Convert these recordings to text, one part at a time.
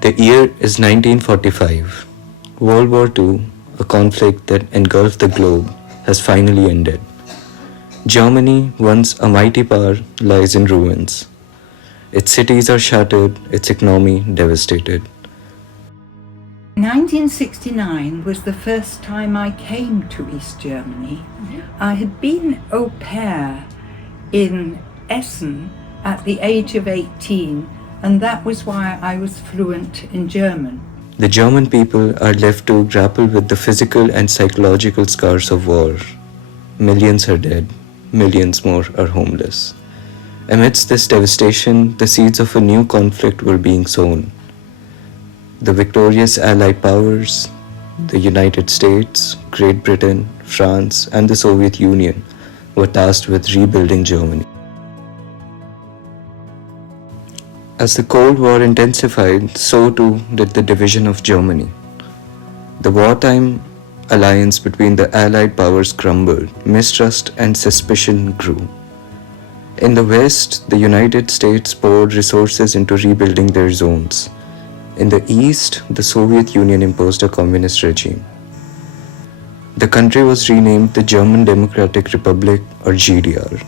The year is 1945. World War II, a conflict that engulfed the globe, has finally ended. Germany, once a mighty power, lies in ruins. Its cities are shattered, its economy devastated. 1969 was the first time I came to East Germany. I had been au pair in Essen at the age of 18, and that was why I was fluent in German. The German people are left to grapple with the physical and psychological scars of war. Millions are dead, millions more are homeless. Amidst this devastation, the seeds of a new conflict were being sown. The victorious Allied powers, the United States, Great Britain, France, and the Soviet Union were tasked with rebuilding Germany. As the Cold War intensified, so too did the division of Germany. The wartime alliance between the Allied powers crumbled, mistrust and suspicion grew. In the West, the United States poured resources into rebuilding their zones. In the East, the Soviet Union imposed a communist regime. The country was renamed the German Democratic Republic, or GDR.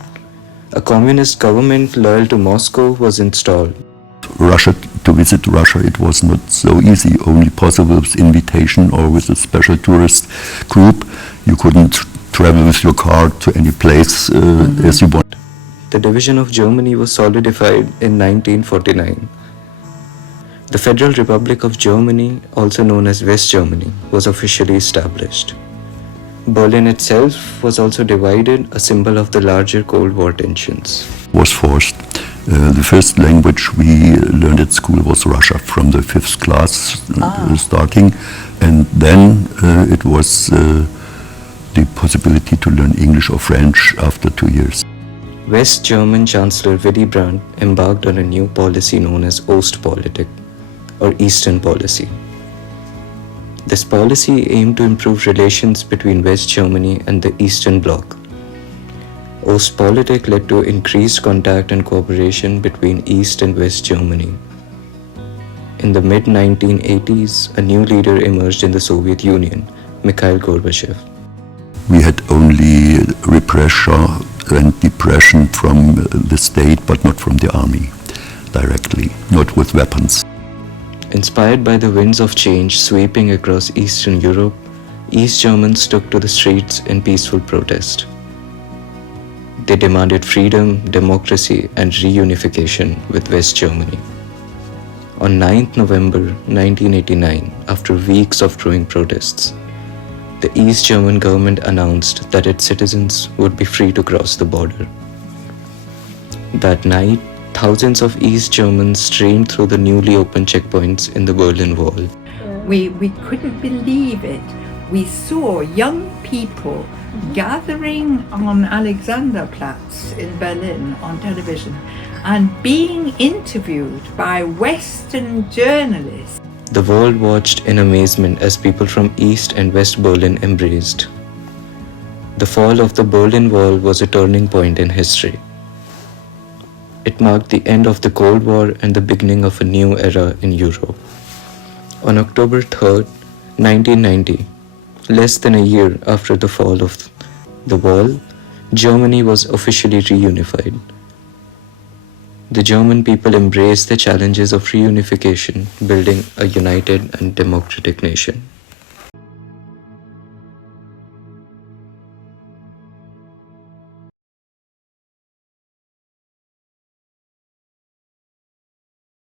A communist government loyal to Moscow was installed. To visit Russia, it was not so easy, only possible with invitation or with a special tourist group. You couldn't travel with your car to any place as you want. The division of Germany was solidified in 1949. The Federal Republic of Germany, also known as West Germany, was officially established. Berlin itself was also divided, a symbol of the larger Cold War tensions. Was forced. The first language we learned at school was Russia from the 5th class starting, and then it was the possibility to learn English or French after 2 years. West German Chancellor Willy Brandt embarked on a new policy known as Ostpolitik, or Eastern policy. This policy aimed to improve relations between West Germany and the Eastern Bloc. Ostpolitik led to increased contact and cooperation between East and West Germany. In the mid-1980s, a new leader emerged in the Soviet Union, Mikhail Gorbachev. We had only repression and depression from the state, but not from the army directly, not with weapons. Inspired by the winds of change sweeping across Eastern Europe, East Germans took to the streets in peaceful protest. They demanded freedom, democracy, and reunification with West Germany. On 9th November 1989, after weeks of growing protests, the East German government announced that its citizens would be free to cross the border. That night, thousands of East Germans streamed through the newly opened checkpoints in the Berlin Wall. We couldn't believe it. We saw young people gathering on Alexanderplatz in Berlin on television and being interviewed by Western journalists. The world watched in amazement as people from East and West Berlin embraced. The fall of the Berlin Wall was a turning point in history. It marked the end of the Cold War and the beginning of a new era in Europe. On October 3rd, 1990, less than a year after the fall of the wall, Germany was officially reunified. The German people embraced the challenges of reunification, building a united and democratic nation.